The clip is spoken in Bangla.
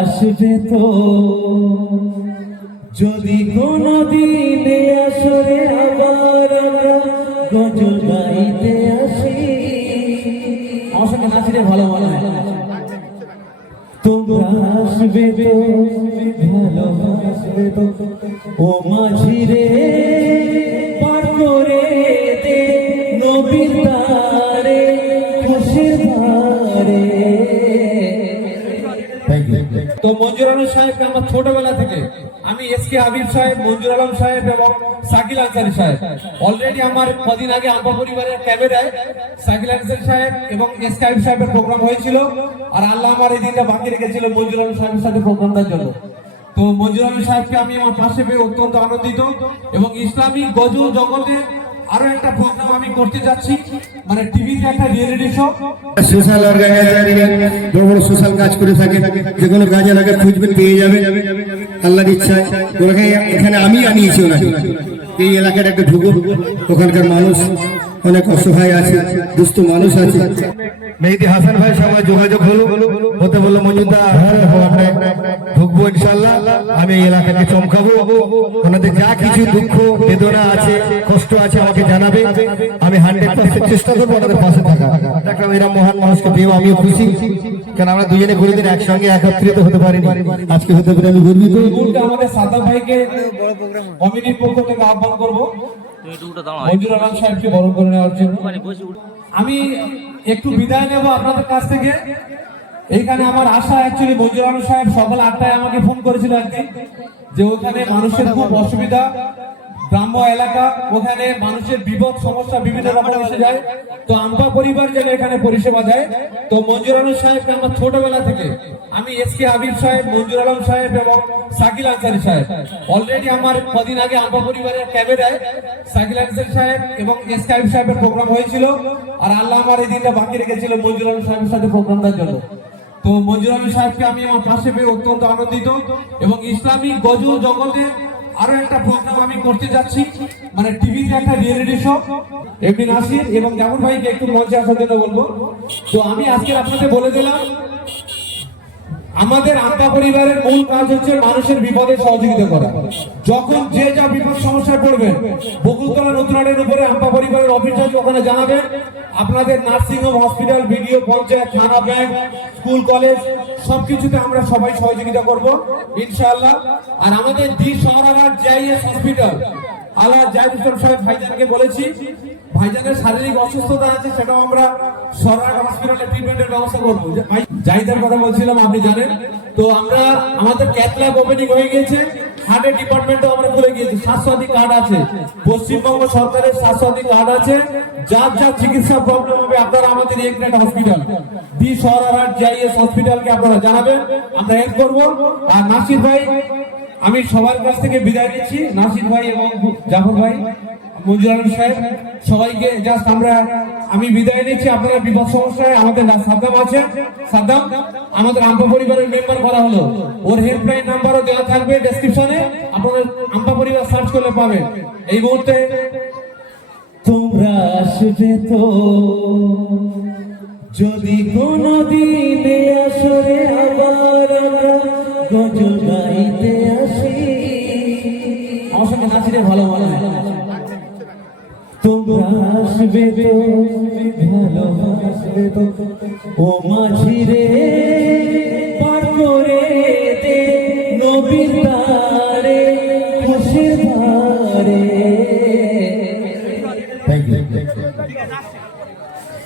আসবে তো যদি কোনদিন আসরে আবার আমরা গজল গাইতে আসি। আমার সঙ্গে নাচিলে ভালো মনে হয়। তোমরা আসবে তো ভালোবাসবে তো ও মাঝি রে পার করে দে নবীর দ্বারে খুশির দ্বারে। তো মঞ্জুর আলম সাহেবকে আমার ছোটবেলা থেকে আমি এসকে হাবিব সাহেব, মঞ্জুর আলম সাহেব এবং শাকিল আনসারী সাহেব অলরেডি আমার কদিন আগে আম্পা পরিবারের ক্যামেরায় শাকিল আনসারী সাহেব এবং এসকে হাবিব সাহেবের প্রোগ্রাম হয়েছিল। আর আল্লাহ আমার এই দিনটা বাকি রেখেছিল মঞ্জুর আলম সাহেবের সাথে প্রোগ্রামটার জন্য। তো মঞ্জুর আলম সাহেবকে আমি আমার পাশে পেয়ে অত্যন্ত আনন্দিত এবং ইসলামী গজল জগতে আরো একটা প্রোগ্রাম আমি করতে যাচ্ছি, মানে টিভিতে একটা রিয়েলিটি শো। সোশ্যাল অর্গানাইজার বড় বড় সোশ্যাল কাজ করে থাকে, যে কোনো কাজে লাগে খুঁজবেন পেয়ে যাবে আল্লাহর ইচ্ছায়। ওখানে এখানে আমি আনিয়েছি ওনাকে, এই এলাকার একটা ঢুকুন, ওখানকার মানুষ অনেক অসহায় আছে, দুস্থ মানুষ আছে। মেহেদি হাসান ভাই সবাই যোগাযোগ হতে বললো মজুদা ঢুকবো ইনশাল্লাহ, আমি এই এলাকাকে চমকাবো। ওনাদের যা কিছু দুঃখ বেদনা আছে, কষ্ট আছে আমাকে জানাবে, আমি 100% চেষ্টা করবো ওনাদের পাশে থাকা। এরা মহান মানুষকে পেয়েও আমিও খুশি, কারণ আমরা দুজনে কোনোদিন একসঙ্গে একত্রিত হতে পারিনি, আজকে হতে পারে আমি গর্বিত। আমাদের সাদা ভাইকে কমিটির পক্ষ থেকে আহ্বান করবো মঞ্জুর আলম সাহেবকে বরণ করে নেওয়ার জন্য। আমি একটু বিদায় নেব আপনাদের কাছ থেকে। এইখানে আমার আশা, অ্যাকচুয়ালি মঞ্জুর আলম সাহেব সকাল 8টায় আমাকে ফোন করেছিল একদিন, যে ওখানে মানুষের খুব অসুবিধা, গ্রাম্য এলাকা, ওখানে মানুষের বিপদ সমস্যা বিভিন্ন রকম এসে যায়, তো আম্পা পরিবার যেন এখানে পরিষেবা দেয়। তো মঞ্জুর আলম সাহেবকে আমার ছোটবেলা থেকে আমি এসকে হাবিব সাহেব, মঞ্জুর আলম সাহেব এবং শাকিল আনসারী সাহেব অলরেডি আমার কদিন আগে আম্পা পরিবারের ক্যামেরায় শাকিল আনসারী সাহেব এবং এসকে হাবিব সাহেবের প্রোগ্রাম হয়েছিল। আর আল্লাহ আমার এই দিনটা বাকি রেখেছিল মঞ্জুর আলম সাহেবের সাথে প্রোগ্রামটার জন্য। তো মঞ্জুর আলম সাহেবকে আমি আমার পাশে পেয়ে অত্যন্ত আনন্দিত এবং ইসলামী গজল জগতে আরো একটা প্রোগ্রাম আমি করতে যাচ্ছি, মানে টিভিতে একটা রিয়েলিটি শো। এমনি নাসির এবং জাফর ভাইকে একটু মঞ্চে আসার জন্য বলবো। তো আমি আজকে আপনাদের বলে দিলাম, আমাদের আম্পা পরিবারের মূল কাজ হচ্ছে মানুষের বিপদে সহযোগিতা করা। যখন যে যা বিপদ সমস্যায় পড়বেন, বকুলতলা নতুন হাটের উপরে আম্পা পরিবারের অফিস আছে, ওখানে জানাবেন। আপনাদের nursing home, hospital, BDO, panchayat, থানা, ব্যাংক, স্কুল, কলেজ সবকিছুতে আমরা সবাই সহযোগিতা করব ইনশাআল্লাহ। আর আমাদের ডি শহরাঘাট জেআইএস হসপিটাল, আল্লাহ জাহিদ সাহেব ভাইজানকে বলেছি, ভাইজানের শারীরিক অসুস্থতা আছে, সেটাও আমরা শহরাঘাট হসপিটালে ট্রিটমেন্টের ব্যবস্থা করবো। জাহিদের কথা বলছিলাম, আপনি জানেন। তো আমরা আমাদের ক্যাথ ল্যাব ওপেনিং হয়ে গেছে, হার্টের ডিপার্টমেন্টও আমরা খুলে গিয়েছি, স্বাস্থ্যসাথী কার্ড আছে, পশ্চিমবঙ্গ সরকারের স্বাস্থ্যসাথী কার্ড আছে। যার যা চিকিৎসা প্রবলেম হবে আপনারা আমাদের এগ্রেড হসপিটাল, ডি শহরাঘাট জেআইএস হসপিটালকে আপনারা জানাবেন, আমরা হেল্প করবো। আর নাসির ভাই, আমি সবার কাছ থেকে বিদায় নিচ্ছি, নাসির ভাই এবং জাফর ভাই, মঞ্জুর আলম সাহেব, সবাইকে জাস্ট আমি বিদায় নিচ্ছি। আপনারা বিপদ সমস্যায় আমাদের সাদ্দাম আছে, সাদ্দাম আমাদের আম্পা পরিবারের মেম্বার করা হলো, ওর হেল্পলাইন নাম্বারও দেওয়া থাকবে ডেসক্রিপশনে, আপনারা আম্পা পরিবার সার্চ করলে পাবেন। এই মুহূর্তে তোমরা আসবে তো যদি কোনদিন আসরে আবার আমরা গজল গাইতে আসি। আমার সঙ্গে নাচিলে ভালো মনে হয়। তোমরা আসবে তো ভালোবাসবে তো ও মাঝি রে পার করে দে নবীর দ্বারে খুশির দ্বারে। Thank you.